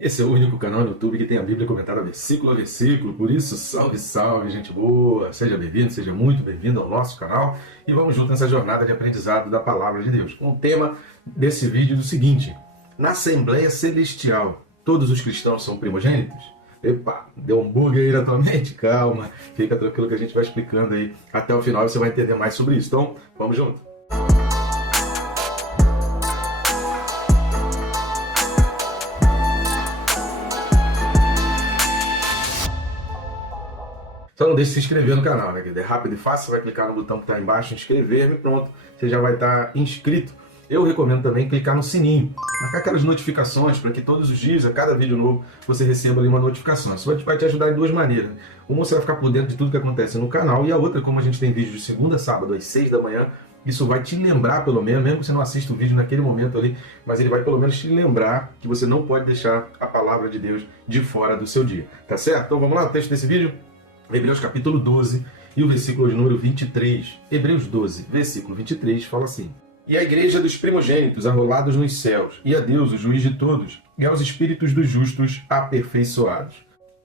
Esse é o único canal no YouTube que tem a Bíblia comentada versículo a versículo, por isso, salve, salve, gente boa! Seja bem-vindo, seja muito bem-vindo ao nosso canal e vamos juntos nessa jornada de aprendizado da Palavra de Deus. Com o tema desse vídeo do seguinte: na Assembleia Celestial, todos os cristãos são primogênitos? Epa, deu um bug aí na tua mente? Calma, fica tranquilo que a gente vai explicando aí até o final e você vai entender mais sobre isso. Então, vamos junto! Só não deixe de se inscrever no canal, né? É rápido e fácil, você vai clicar no botão que está aí embaixo, inscrever-me, pronto, você já vai estar inscrito. Eu recomendo também clicar no sininho, marcar aquelas notificações para que todos os dias, a cada vídeo novo, você receba ali uma notificação. Isso vai te ajudar de duas maneiras. Uma, você vai ficar por dentro de tudo que acontece no canal, e a outra, como a gente tem vídeo de segunda a sábado às 6 da manhã, isso vai te lembrar pelo menos, mesmo que você não assista o vídeo naquele momento ali, mas ele vai pelo menos te lembrar que você não pode deixar a palavra de Deus de fora do seu dia. Tá certo? Então vamos lá, o texto desse vídeo? Hebreus capítulo 12 e o versículo de número 23. Hebreus 12, versículo 23, fala assim: E a igreja dos primogênitos arrolados nos céus, e a Deus, o juiz de todos, e aos espíritos dos justos aperfeiçoados.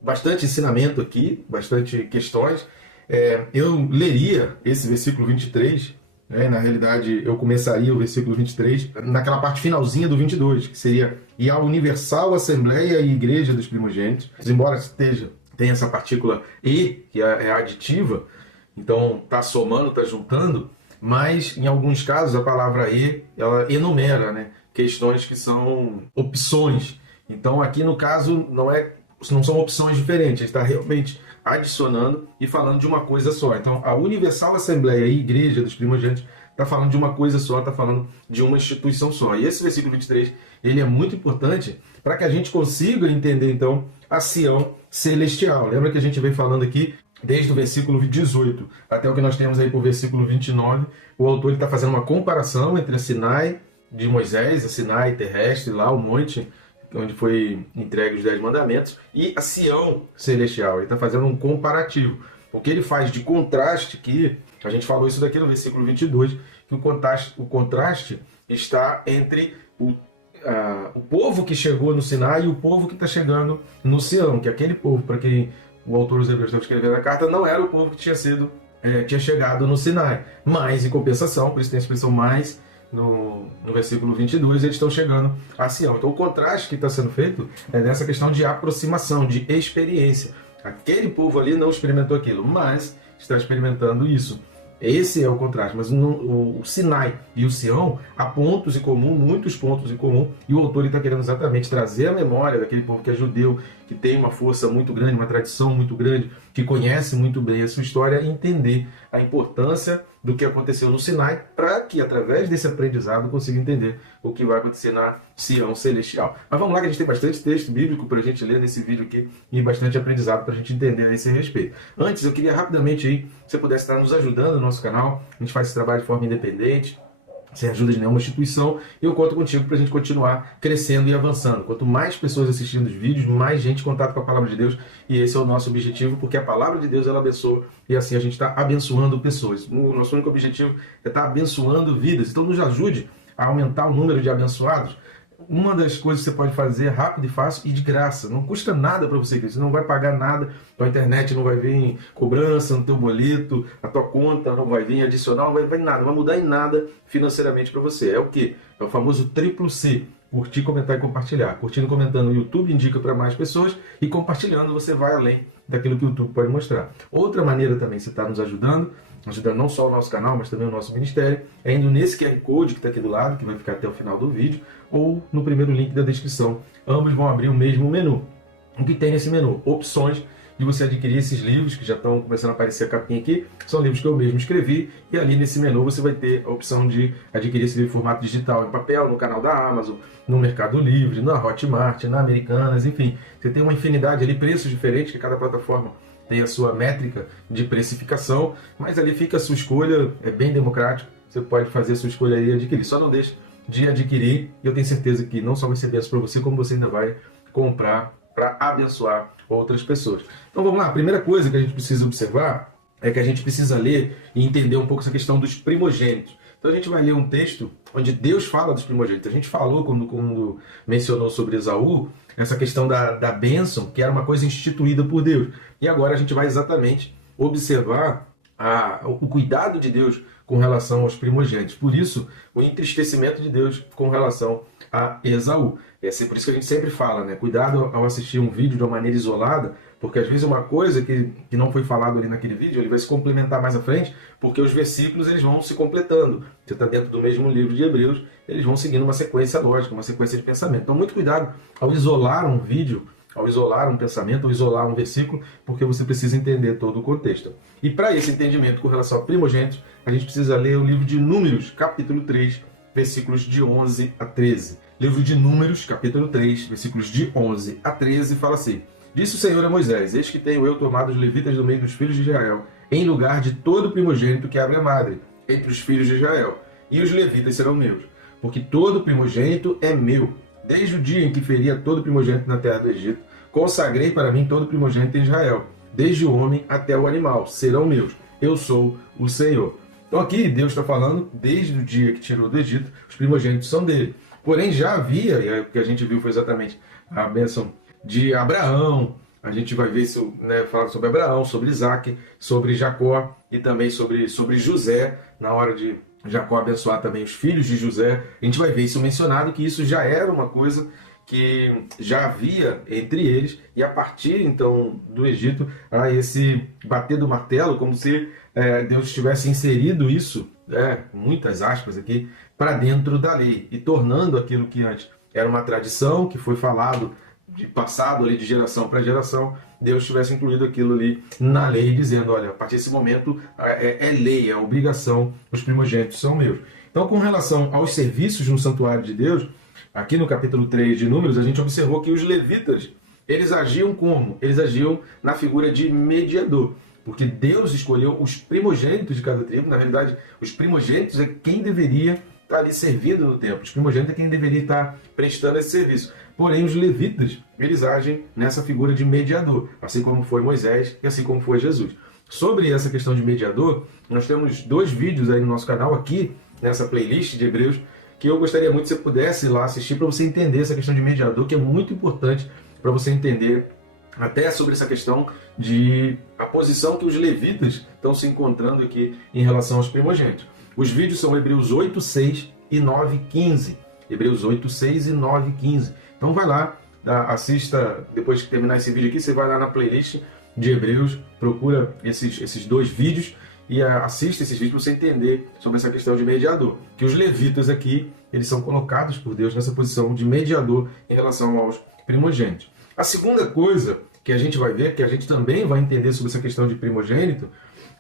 Bastante ensinamento aqui, bastante questões. Eu leria esse versículo 23, na realidade eu começaria o versículo 23 naquela parte finalzinha do 22, que seria: E a universal assembleia e igreja dos primogênitos, embora tem essa partícula E, que é aditiva, então está somando, está juntando, mas em alguns casos a palavra E, ela enumera, né, questões que são opções. Então aqui no caso não são opções diferentes, está realmente adicionando e falando de uma coisa só. Então a Universal Assembleia e Igreja dos Primogênitos está falando de uma coisa só, está falando de uma instituição só. E esse versículo 23, ele é muito importante para que a gente consiga entender então a Sião celestial. Lembra que a gente vem falando aqui desde o versículo 18 até o que nós temos aí por versículo 29, o autor está fazendo uma comparação entre a Sinai de Moisés, a Sinai terrestre lá, o monte onde foi entregue os 10 mandamentos, e a Sião celestial. Ele está fazendo um comparativo. O que ele faz de contraste, que a gente falou isso daqui no versículo 22, que o contraste está entre o povo que chegou no Sinai e o povo que está chegando no Sião, que aquele povo, para quem o autor dos Hebreus estava escrevendo a carta, não era o povo que tinha chegado no Sinai. Mas, em compensação, por isso tem a expressão mais no versículo 22, eles estão chegando a Sião. Então o contraste que está sendo feito é nessa questão de aproximação, de experiência. Aquele povo ali não experimentou aquilo, mas está experimentando isso. Esse é o contraste, mas o Sinai e o Sião há pontos em comum, muitos pontos em comum, e o autor está querendo exatamente trazer a memória daquele povo que é judeu, que tem uma força muito grande, uma tradição muito grande, que conhece muito bem a sua história, e entender a importância do que aconteceu no Sinai, para que através desse aprendizado consiga entender o que vai acontecer na Sião celestial. Mas vamos lá, que a gente tem bastante texto bíblico para a gente ler nesse vídeo aqui e bastante aprendizado para a gente entender a esse respeito. Antes, eu queria rapidamente aí, se você pudesse estar nos ajudando no nosso canal. A gente faz esse trabalho de forma independente, sem ajuda de nenhuma instituição, e eu conto contigo para a gente continuar crescendo e avançando. Quanto mais pessoas assistindo os vídeos, mais gente em contato com a Palavra de Deus, e esse é o nosso objetivo, porque a Palavra de Deus, ela abençoa, e assim a gente está abençoando pessoas. O nosso único objetivo é estar abençoando vidas. Então nos ajude a aumentar o número de abençoados. Uma das coisas que você pode fazer rápido e fácil e de graça, não custa nada para você, você não vai pagar nada, a internet não vai vir cobrança no teu boleto, a tua conta não vai vir adicional, não vai vir nada, não vai mudar em nada financeiramente para você. É o que? É o famoso triplo C: curtir, comentar e compartilhar. Curtindo e comentando, o YouTube indica para mais pessoas, e compartilhando você vai além daquilo que o YouTube pode mostrar. Outra maneira também você está nos ajudando não só o nosso canal, mas também o nosso ministério, é indo nesse QR Code que está aqui do lado, que vai ficar até o final do vídeo, ou no primeiro link da descrição. Ambos vão abrir o mesmo menu. O que tem nesse menu? Opções de você adquirir esses livros, que já estão começando a aparecer a capinha aqui. São livros que eu mesmo escrevi, e ali nesse menu você vai ter a opção de adquirir esse livro em formato digital, em papel, no canal da Amazon, no Mercado Livre, na Hotmart, na Americanas, enfim. Você tem uma infinidade ali, preços diferentes, que cada plataforma tem a sua métrica de precificação, mas ali fica a sua escolha, é bem democrático, você pode fazer a sua escolha aí e adquirir. Só não deixe de adquirir, e eu tenho certeza que não só vai ser benção para você, como você ainda vai comprar para abençoar outras pessoas. Então vamos lá, a primeira coisa que a gente precisa observar é que a gente precisa ler e entender um pouco essa questão dos primogênitos. Então a gente vai ler um texto onde Deus fala dos primogênitos. A gente falou quando mencionou sobre Esaú, essa questão da bênção, que era uma coisa instituída por Deus. E agora a gente vai exatamente observar o cuidado de Deus com relação aos primogênitos. Por isso, o entristecimento de Deus com relação a Esaú. É assim, por isso que a gente sempre fala, né? Cuidado ao assistir um vídeo de uma maneira isolada, porque às vezes uma coisa que não foi falado ali naquele vídeo, ele vai se complementar mais à frente, porque os versículos eles vão se completando. Você está dentro do mesmo livro de Hebreus, eles vão seguindo uma sequência lógica, uma sequência de pensamento. Então, muito cuidado ao isolar um vídeo, ao isolar um pensamento, ao isolar um versículo, porque você precisa entender todo o contexto. E para esse entendimento com relação a primogênitos, a gente precisa ler o livro de Números, capítulo 3, versículos de 11 a 13. Livro de Números, capítulo 3, versículos de 11 a 13, fala assim: Disse o Senhor a Moisés: Eis que tenho eu tomado os levitas do meio dos filhos de Israel, em lugar de todo primogênito que abre a madre, entre os filhos de Israel, e os levitas serão meus, porque todo primogênito é meu. Desde o dia em que feri a todo primogênito na terra do Egito, consagrei para mim todo primogênito em Israel, desde o homem até o animal, serão meus. Eu sou o Senhor. Então aqui Deus está falando, desde o dia que tirou do Egito, os primogênitos são dele. Porém já havia, e o que a gente viu foi exatamente a bênção de Abraão. A gente vai ver isso, né, falar sobre Abraão, sobre Isaac, sobre Jacó e também sobre José, na hora de Jacó abençoar também os filhos de José. A gente vai ver isso mencionado, que isso já era uma coisa que já havia entre eles, e a partir então do Egito, a esse bater do martelo, como se Deus tivesse inserido isso, muitas aspas aqui, para dentro da lei, e tornando aquilo que antes era uma tradição, que foi falado, passado ali de geração para geração, Deus tivesse incluído aquilo ali na lei, dizendo: olha, a partir desse momento é lei, é obrigação, os primogênitos são meus. Então, com relação aos serviços no santuário de Deus, aqui no capítulo 3 de Números, a gente observou que os levitas, eles agiam como? Eles agiam na figura de mediador, porque Deus escolheu os primogênitos de cada tribo. Na realidade, os primogênitos é quem deveria estar ali servindo no templo, os primogênitos é quem deveria estar prestando esse serviço. Porém, os levitas, eles agem nessa figura de mediador, assim como foi Moisés e assim como foi Jesus. Sobre essa questão de mediador, nós temos 2 vídeos aí no nosso canal, aqui nessa playlist de Hebreus, que eu gostaria muito que você pudesse ir lá assistir para você entender essa questão de mediador, que é muito importante para você entender até sobre essa questão de a posição que os levitas estão se encontrando aqui em relação aos primogênitos. Os vídeos são Hebreus 8, 6 e 9, 15. Hebreus 8, 6 e 9, 15. Então vai lá, assista, depois que terminar esse vídeo aqui, você vai lá na playlist de Hebreus, procura esses 2 vídeos e assista esses vídeos para você entender sobre essa questão de mediador. Que os levitas aqui, eles são colocados por Deus nessa posição de mediador em relação aos primogênitos. A segunda coisa que a gente vai ver, que a gente também vai entender sobre essa questão de primogênito,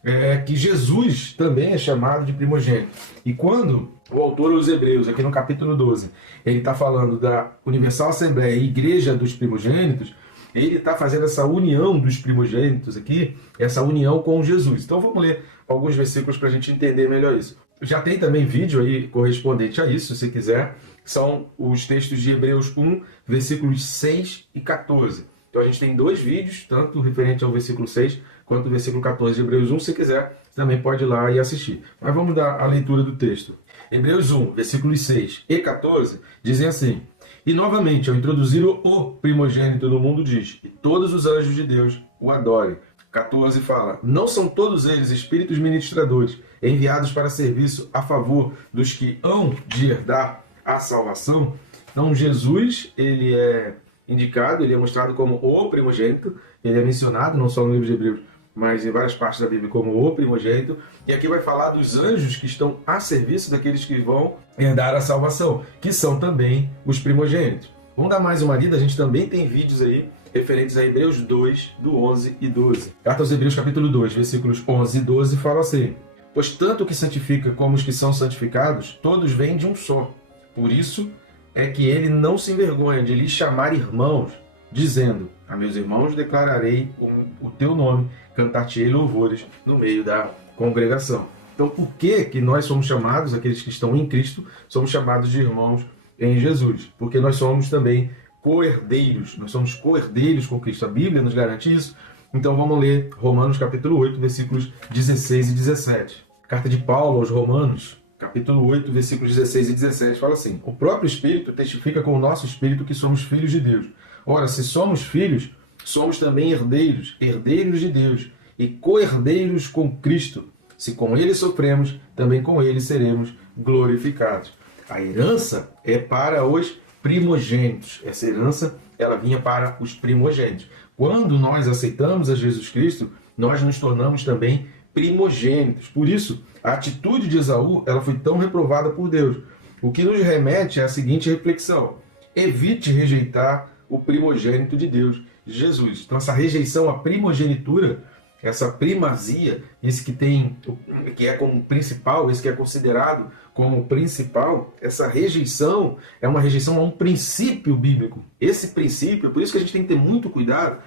é que Jesus também é chamado de primogênito. E quando o autor dos Hebreus, aqui no capítulo 12, ele está falando da Universal Assembleia e Igreja dos Primogênitos, ele está fazendo essa união dos primogênitos aqui, essa união com Jesus. Então vamos ler alguns versículos para a gente entender melhor isso. Já tem também vídeo aí correspondente a isso, se quiser, são os textos de Hebreus 1, versículos 6 e 14. Então a gente tem 2 vídeos, tanto referente ao versículo 6 quanto ao versículo 14 de Hebreus 1. Se quiser, você também pode ir lá e assistir. Mas vamos dar a leitura do texto. Hebreus 1, versículos 6 e 14, dizem assim: E novamente, ao introduzir o primogênito no mundo, diz: E todos os anjos de Deus o adorem. 14 fala: Não são todos eles espíritos ministradores, enviados para serviço a favor dos que hão de herdar a salvação? Então Jesus, ele é indicado, ele é mostrado como o primogênito, ele é mencionado não só no livro de Hebreus, mas em várias partes da Bíblia como o primogênito. E aqui vai falar dos anjos que estão a serviço daqueles que vão herdar a salvação, que são também os primogênitos. Vamos dar mais uma lida, a gente também tem vídeos aí referentes a Hebreus 2, do 11 e 12. Carta aos Hebreus, capítulo 2, versículos 11 e 12, fala assim: Pois tanto o que santifica como os que são santificados, todos vêm de um só. Por isso é que ele não se envergonha de lhes chamar irmãos, dizendo: A meus irmãos declararei o teu nome, cantar-te-ei louvores no meio da congregação. Então, por que nós somos chamados, aqueles que estão em Cristo, somos chamados de irmãos em Jesus? Porque nós somos também co-herdeiros, nós somos co-herdeiros com Cristo. A Bíblia nos garante isso. Então vamos ler Romanos capítulo 8, versículos 16 e 17. Carta de Paulo aos Romanos, capítulo 8, versículos 16 e 17, fala assim: o próprio Espírito testifica com o nosso Espírito que somos filhos de Deus. Ora, se somos filhos, somos também herdeiros, herdeiros de Deus, e co-herdeiros com Cristo. Se com Ele sofremos, também com Ele seremos glorificados. A herança é para os primogênitos. Essa herança, ela vinha para os primogênitos. Quando nós aceitamos a Jesus Cristo, nós nos tornamos também primogênitos. Por isso, a atitude de Esaú, ela foi tão reprovada por Deus. O que nos remete à seguinte reflexão: evite rejeitar o primogênito de Deus, Jesus. Então, essa rejeição à primogenitura, essa primazia, esse que é como principal, esse que é considerado como principal, essa rejeição é uma rejeição a um princípio bíblico. Esse princípio, por isso que a gente tem que ter muito cuidado.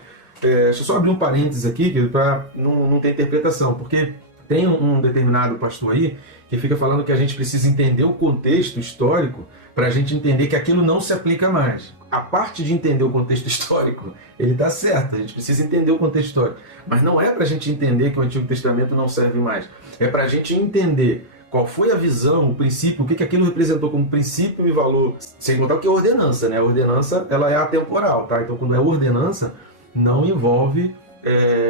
Deixa eu só abrir um parênteses aqui, para não ter interpretação, porque tem um determinado pastor aí que fica falando que a gente precisa entender o contexto histórico para a gente entender que aquilo não se aplica mais. A parte de entender o contexto histórico, ele está certo, a gente precisa entender o contexto histórico. Mas não é para a gente entender que o Antigo Testamento não serve mais. É para a gente entender qual foi a visão, o princípio, o que aquilo representou como princípio e valor. Sem contar o que é ordenança, né? A ordenança, ela é atemporal, tá? Então, quando é ordenança, não envolve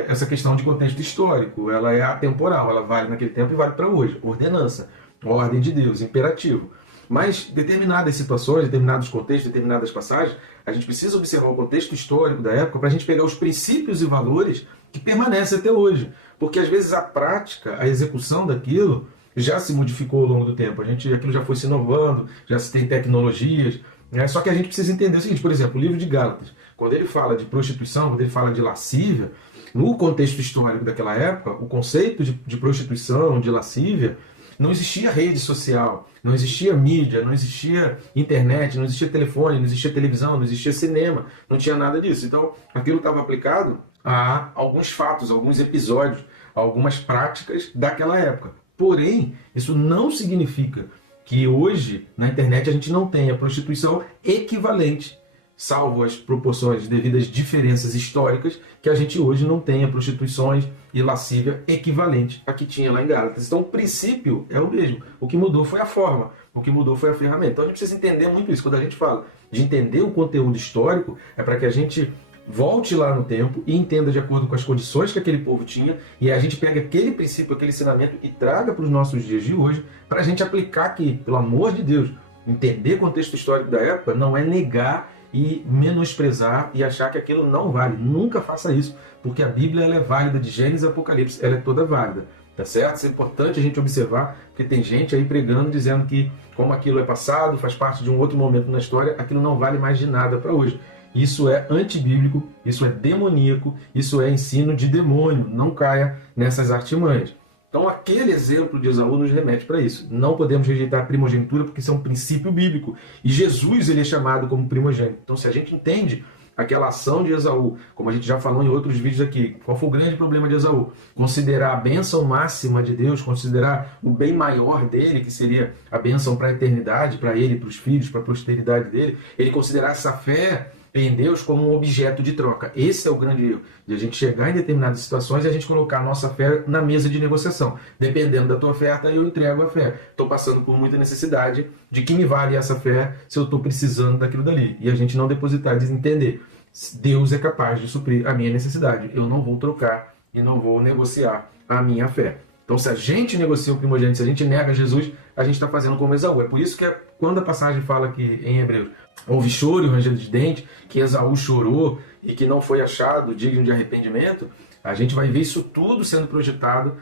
essa questão de contexto histórico. Ela é atemporal, ela vale naquele tempo e vale para hoje. Ordenança, ordem de Deus, imperativo. Mas determinadas situações, determinados contextos, determinadas passagens, a gente precisa observar o contexto histórico da época para a gente pegar os princípios e valores que permanecem até hoje. Porque às vezes a prática, a execução daquilo já se modificou ao longo do tempo. Aquilo já foi se inovando, já se tem tecnologias. Só que a gente precisa entender o seguinte: por exemplo, o livro de Gálatas, quando ele fala de prostituição, quando ele fala de lascívia, no contexto histórico daquela época, o conceito de prostituição, de lascívia, não existia rede social, não existia mídia, não existia internet, não existia telefone, não existia televisão, não existia cinema, não tinha nada disso. Então, aquilo estava aplicado a alguns fatos, alguns episódios, algumas práticas daquela época. Porém, isso não significa que hoje, na internet, a gente não tenha prostituição equivalente, salvo as proporções devidas diferenças históricas, que a gente hoje não tenha prostituições e lascívia equivalente a que tinha lá em Gálatas. Então o princípio é o mesmo. O que mudou foi a forma, o que mudou foi a ferramenta. Então a gente precisa entender muito isso. Quando a gente fala de entender o conteúdo histórico, é para que a gente volte lá no tempo e entenda de acordo com as condições que aquele povo tinha, e a gente pega aquele princípio, aquele ensinamento e traga para os nossos dias de hoje, para a gente aplicar aqui, pelo amor de Deus. Entender o contexto histórico da época não é negar e menosprezar e achar que aquilo não vale. Nunca faça isso, porque a Bíblia ela é válida de Gênesis a Apocalipse, ela é toda válida, tá certo? Isso é importante a gente observar, porque tem gente aí pregando, dizendo que como aquilo é passado, faz parte de um outro momento na história, aquilo não vale mais de nada para hoje. Isso é antibíblico, isso é demoníaco, isso é ensino de demônio. Não caia nessas artimanhas. Então aquele exemplo de Esaú nos remete para isso. Não podemos rejeitar a primogenitura porque isso é um princípio bíblico. E Jesus ele é chamado como primogênito. Então se a gente entende aquela ação de Esaú, como a gente já falou em outros vídeos aqui, qual foi o grande problema de Esaú? Considerar a bênção máxima de Deus, considerar o bem maior dele, que seria a bênção para a eternidade, para ele, para os filhos, para a posteridade dele, ele considerar essa fé em Deus como um objeto de troca. Esse é o grande erro, de a gente chegar em determinadas situações e a gente colocar a nossa fé na mesa de negociação. Dependendo da tua oferta, eu entrego a fé. Estou passando por muita necessidade, de que me vale essa fé se eu estou precisando daquilo dali. E a gente não depositar, desentender. Deus é capaz de suprir a minha necessidade. Eu não vou trocar e não vou negociar a minha fé. Então, se a gente negocia o primogênito, se a gente nega Jesus, a gente está fazendo como Esaú. É por isso que quando a passagem fala que em Hebreus houve choro e ranger de dente, que Esaú chorou e que não foi achado digno de arrependimento, a gente vai ver isso tudo sendo projetado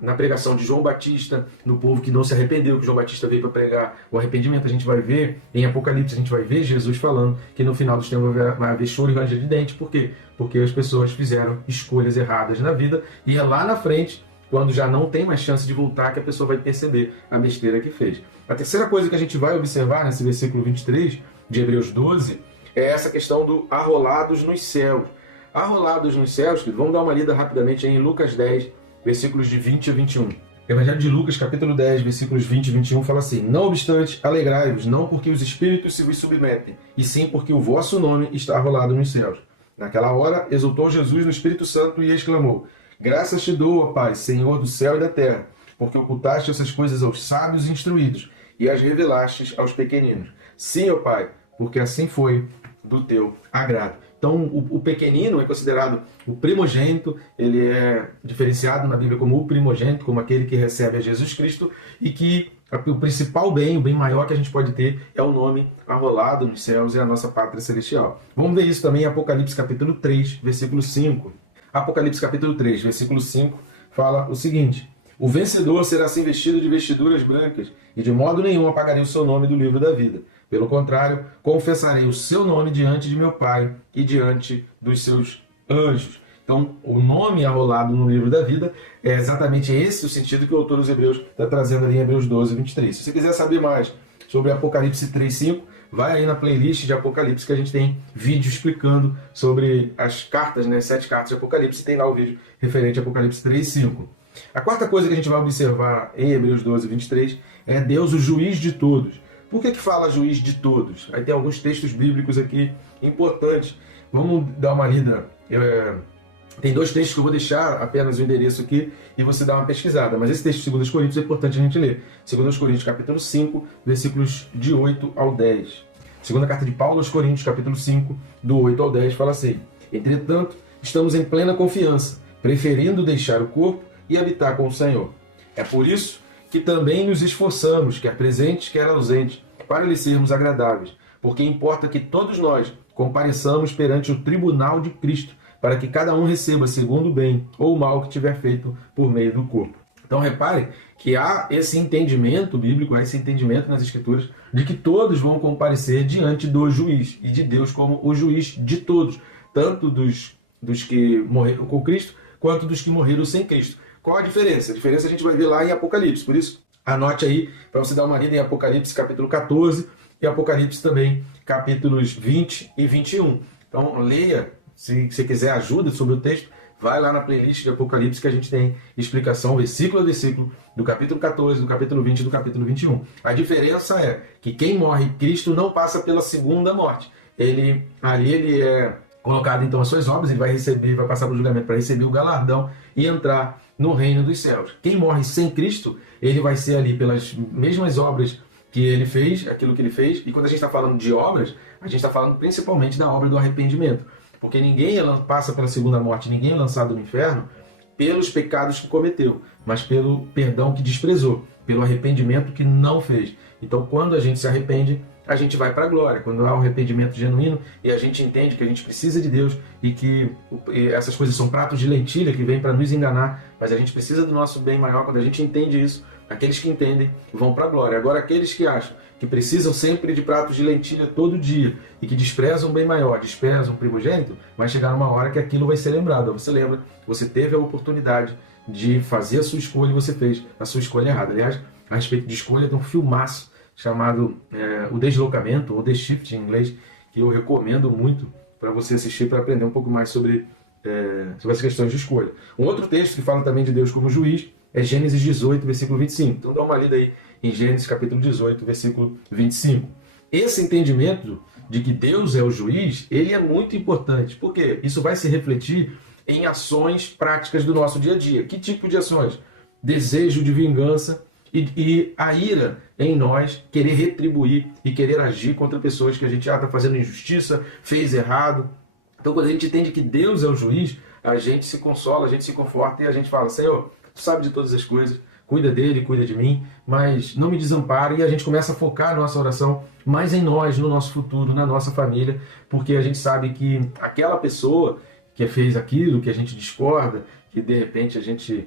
na pregação de João Batista, no povo que não se arrependeu, que João Batista veio para pregar o arrependimento. A gente vai ver em Apocalipse, a gente vai ver Jesus falando que no final dos tempos vai haver choro e ranger de dente. Por quê? Porque as pessoas fizeram escolhas erradas na vida e é lá na frente, quando já não tem mais chance de voltar, que a pessoa vai perceber a besteira que fez. A terceira coisa que a gente vai observar nesse versículo 23 de Hebreus 12 é essa questão do arrolados nos céus. Arrolados nos céus, vamos dar uma lida rapidamente em Lucas 10, versículos de 20 a 21. O Evangelho de Lucas, capítulo 10, versículos 20 e 21, fala assim: Não obstante, alegrai-vos, não porque os espíritos se vos submetem, e sim porque o vosso nome está arrolado nos céus. Naquela hora, exultou Jesus no Espírito Santo e exclamou: Graças te dou, ó Pai, Senhor do céu e da terra, porque ocultaste essas coisas aos sábios instruídos e as revelastes aos pequeninos. Sim, ó Pai, porque assim foi do teu agrado. Então, o pequenino é considerado o primogênito, ele é diferenciado na Bíblia como o primogênito, como aquele que recebe a Jesus Cristo, e que o principal bem, o bem maior que a gente pode ter, é o nome arrolado nos céus e a nossa pátria celestial. Vamos ver isso também em Apocalipse capítulo 3, versículo 5. Apocalipse capítulo 3, versículo 5, fala o seguinte: o vencedor será assim vestido de vestiduras brancas, e de modo nenhum apagarei o seu nome do livro da vida. Pelo contrário, confessarei o seu nome diante de meu Pai e diante dos seus anjos. Então, o nome arrolado no livro da vida é exatamente esse o sentido que o autor dos Hebreus está trazendo ali em Hebreus 12, 23. Se você quiser saber mais sobre Apocalipse 3, 5, vai aí na playlist de Apocalipse que a gente tem vídeo explicando sobre as cartas, né, 7 cartas de Apocalipse, tem lá o vídeo referente a Apocalipse 3, 5. A quarta coisa que a gente vai observar em Hebreus 12, 23 é Deus o juiz de todos. Por que fala juiz de todos? Aí tem alguns textos bíblicos aqui importantes. Vamos dar uma lida. Tem 2 textos que eu vou deixar apenas o endereço aqui e você dá uma pesquisada. Mas esse texto de 2 Coríntios é importante a gente ler. 2 Coríntios capítulo 5, versículos de 8 ao 10. Segunda carta de Paulo aos Coríntios, capítulo 5, do 8 ao 10, fala assim: entretanto, estamos em plena confiança, preferindo deixar o corpo e habitar com o Senhor. É por isso que também nos esforçamos, quer presentes, quer ausentes, para lhe sermos agradáveis, porque importa que todos nós compareçamos perante o tribunal de Cristo, para que cada um receba segundo o bem ou o mal que tiver feito por meio do corpo. Então repare que há esse entendimento bíblico, há esse entendimento nas Escrituras, de que todos vão comparecer diante do juiz, e de Deus como o juiz de todos, tanto dos que morreram com Cristo, quanto dos que morreram sem Cristo. Qual a diferença? A diferença a gente vai ver lá em Apocalipse. Por isso, anote aí para você dar uma lida em Apocalipse capítulo 14 e Apocalipse também capítulos 20 e 21. Então leia, se você quiser ajuda sobre o texto, vai lá na playlist de Apocalipse que a gente tem explicação versículo a versículo do capítulo 14, do capítulo 20 e do capítulo 21. A diferença é que quem morre em Cristo não passa pela segunda morte. Ele é colocado então as suas obras, ele vai passar pelo julgamento para receber o galardão e entrar no reino dos céus. Quem morre sem Cristo, ele vai ser ali pelas mesmas obras que ele fez, aquilo que ele fez, e quando a gente está falando de obras, a gente está falando principalmente da obra do arrependimento, porque ninguém passa pela segunda morte, ninguém é lançado no inferno pelos pecados que cometeu, mas pelo perdão que desprezou, pelo arrependimento que não fez. Então, quando a gente se arrepende, a gente vai para a glória. Quando há um arrependimento genuíno e a gente entende que a gente precisa de Deus e que essas coisas são pratos de lentilha que vêm para nos enganar, mas a gente precisa do nosso bem maior. Quando a gente entende isso, aqueles que entendem vão para a glória. Agora, aqueles que acham que precisam sempre de pratos de lentilha todo dia e que desprezam o bem maior, desprezam o primogênito, vai chegar uma hora que aquilo vai ser lembrado. Você lembra, você teve a oportunidade de fazer a sua escolha e você fez a sua escolha errada. Aliás, a respeito de escolha, tem um filmaço chamado O Deslocamento, ou The Shift em inglês, que eu recomendo muito para você assistir para aprender um pouco mais sobre essas questões de escolha. Um outro texto que fala também de Deus como juiz é Gênesis 18, versículo 25. Então dá uma lida aí em Gênesis capítulo 18, versículo 25. Esse entendimento de que Deus é o juiz, ele é muito importante, porque isso vai se refletir em ações práticas do nosso dia a dia. Que tipo de ações? Desejo de vingança e a ira em nós, querer retribuir e querer agir contra pessoas que a gente está fazendo injustiça, fez errado. Então, quando a gente entende que Deus é o juiz, a gente se consola, a gente se conforta e a gente fala: Senhor, Tu sabe de todas as coisas, cuida dele, cuida de mim, mas não me desampare. E a gente começa a focar a nossa oração mais em nós, no nosso futuro, na nossa família, porque a gente sabe que aquela pessoa que fez aquilo, que a gente discorda, que de repente a gente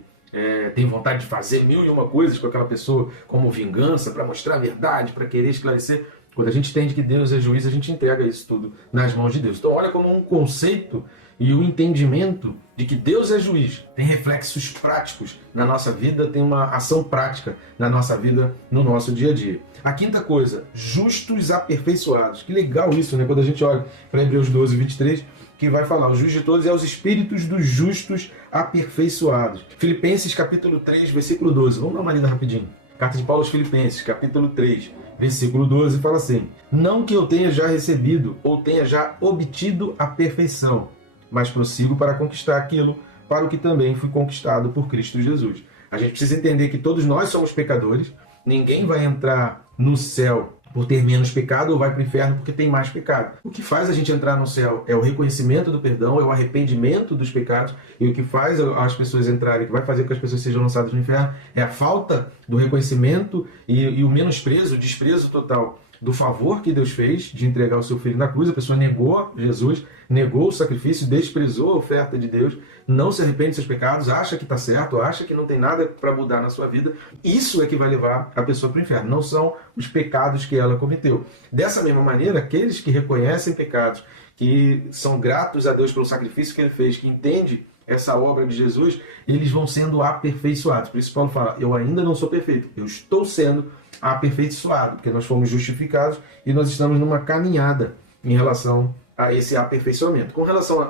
tem vontade de fazer 1001 coisas com aquela pessoa, como vingança, para mostrar a verdade, para querer esclarecer. Quando a gente entende que Deus é juiz, a gente entrega isso tudo nas mãos de Deus. Então olha como um conceito e o entendimento de que Deus é juiz tem reflexos práticos na nossa vida, tem uma ação prática na nossa vida, no nosso dia a dia. A quinta coisa, justos aperfeiçoados. Que legal isso, né? Quando a gente olha para Hebreus 12, 23, que vai falar: o juiz de todos é os espíritos dos justos aperfeiçoados. Filipenses capítulo 3, versículo 12. Vamos dar uma lida rapidinho. Carta de Paulo aos Filipenses, capítulo 3, versículo 12, fala assim: não que eu tenha já recebido ou tenha já obtido a perfeição, mas prossigo para conquistar aquilo para o que também fui conquistado por Cristo Jesus. A gente precisa entender que todos nós somos pecadores, ninguém vai entrar no céu por ter menos pecado ou vai para o inferno porque tem mais pecado. O que faz a gente entrar no céu é o reconhecimento do perdão, é o arrependimento dos pecados, e o que faz as pessoas entrarem, que vai fazer com que as pessoas sejam lançadas no inferno, é a falta do reconhecimento e o menosprezo, o desprezo total do favor que Deus fez de entregar o seu filho na cruz. A pessoa negou Jesus, negou o sacrifício, desprezou a oferta de Deus, não se arrepende dos seus pecados, acha que está certo, acha que não tem nada para mudar na sua vida. Isso é que vai levar a pessoa para o inferno, não são os pecados que ela cometeu. Dessa mesma maneira, aqueles que reconhecem pecados, que são gratos a Deus pelo sacrifício que ele fez, que entende essa obra de Jesus, eles vão sendo aperfeiçoados. Por isso Paulo fala, eu ainda não sou perfeito, eu estou sendo aperfeiçoado, porque nós fomos justificados e nós estamos numa caminhada em relação a esse aperfeiçoamento. Com relação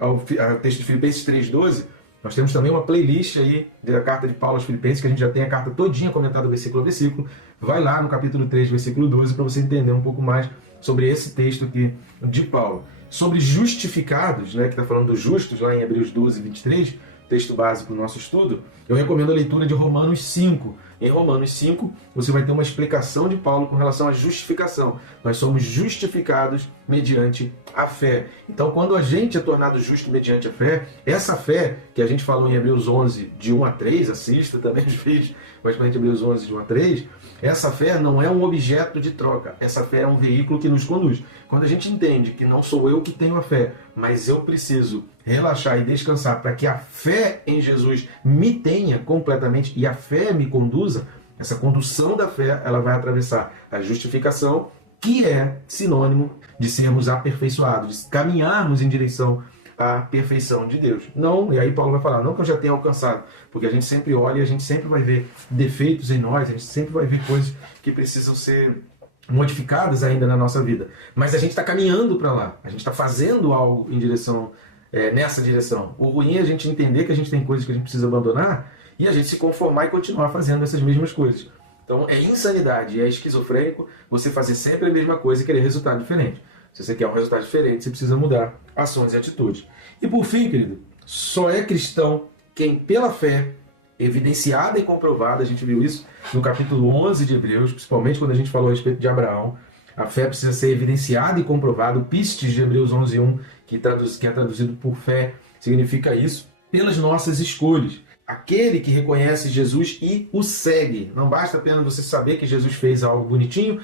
ao texto de Filipenses 3,12, nós temos também uma playlist aí da carta de Paulo aos Filipenses, que a gente já tem a carta todinha comentada versículo a versículo. Vai lá no capítulo 3, versículo 12, para você entender um pouco mais sobre esse texto aqui de Paulo. Sobre justificados, né, que está falando dos justos, lá em Hebreus 12, 23, texto básico do nosso estudo, eu recomendo a leitura de Romanos 5. Em Romanos 5, você vai ter uma explicação de Paulo com relação à justificação. Nós somos justificados mediante a fé. Então, quando a gente é tornado justo mediante a fé, essa fé que a gente falou em Hebreus 11, de 1 a 3, assista também os vídeos, mas para Hebreus 11, de 1 a 3, essa fé não é um objeto de troca, essa fé é um veículo que nos conduz. Quando a gente entende que não sou eu que tenho a fé, mas eu preciso relaxar e descansar para que a fé em Jesus me tenha completamente e a fé me conduza, essa condução da fé, ela vai atravessar a justificação, que é sinônimo de sermos aperfeiçoados, de caminharmos em direção à perfeição de Deus. Não, e aí Paulo vai falar, não que eu já tenha alcançado, porque a gente sempre olha e a gente sempre vai ver defeitos em nós, a gente sempre vai ver coisas que precisam ser modificadas ainda na nossa vida. Mas a gente está caminhando para lá, a gente está fazendo algo em direção, nessa direção. O ruim é a gente entender que a gente tem coisas que a gente precisa abandonar e a gente se conformar e continuar fazendo essas mesmas coisas. Então é insanidade, é esquizofrênico você fazer sempre a mesma coisa e querer resultado diferente. Se você quer um resultado diferente, você precisa mudar ações e atitudes. E por fim, querido, só é cristão quem pela fé, evidenciada e comprovada, a gente viu isso no capítulo 11 de Hebreus, principalmente quando a gente falou a respeito de Abraão, a fé precisa ser evidenciada e comprovada. O pistis de Hebreus 11:1, que é traduzido por fé, significa isso, pelas nossas escolhas. Aquele que reconhece Jesus e o segue. Não basta apenas você saber que Jesus fez algo bonitinho,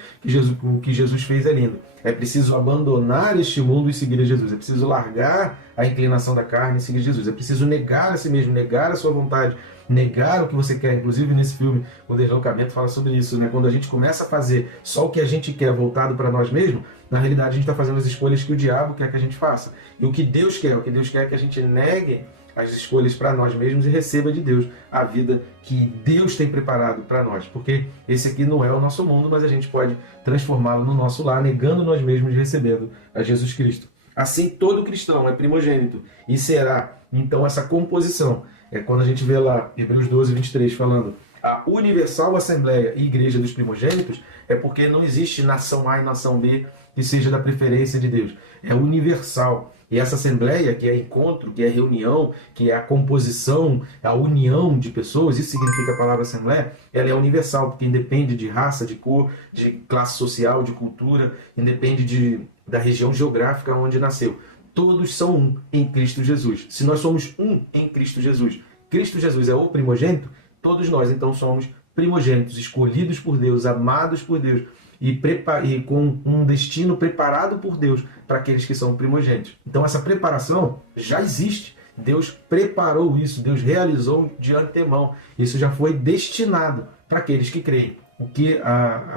o que Jesus fez é lindo. É preciso abandonar este mundo e seguir a Jesus. É preciso largar a inclinação da carne e seguir Jesus. É preciso negar a si mesmo, negar a sua vontade, negar o que você quer. Inclusive nesse filme, o Deslocamento fala sobre isso, né? Quando a gente começa a fazer só o que a gente quer voltado para nós mesmos, na realidade a gente está fazendo as escolhas que o diabo quer que a gente faça. E o que Deus quer é que a gente negue as escolhas para nós mesmos e receba de Deus a vida que Deus tem preparado para nós. Porque esse aqui não é o nosso mundo, mas a gente pode transformá-lo no nosso lar, negando nós mesmos e recebendo a Jesus Cristo. Assim, todo cristão é primogênito e será, então, essa composição. É quando a gente vê lá, Hebreus 12, 23, falando a universal assembleia e igreja dos primogênitos, é porque não existe nação A e nação B que seja da preferência de Deus. É universal. E essa assembleia, que é encontro, que é reunião, que é a composição, a união de pessoas, isso significa a palavra assembleia, ela é universal, porque independe de raça, de cor, de classe social, de cultura, independe da região geográfica onde nasceu. Todos são um em Cristo Jesus. Se nós somos um em Cristo Jesus é o primogênito, todos nós então somos primogênitos, escolhidos por Deus, amados por Deus, e com um destino preparado por Deus para aqueles que são primogênitos. Então essa preparação já existe. Deus preparou isso, Deus realizou de antemão. Isso já foi destinado para aqueles que creem. O que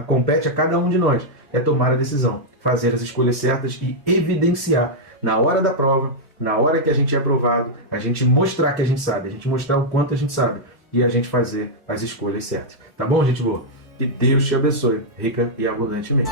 compete a cada um de nós é tomar a decisão, fazer as escolhas certas e evidenciar na hora da prova, na hora que a gente é aprovado, a gente mostrar que a gente sabe, a gente mostrar o quanto a gente sabe e a gente fazer as escolhas certas. Tá bom, gente boa? Que Deus te abençoe, rica e abundantemente.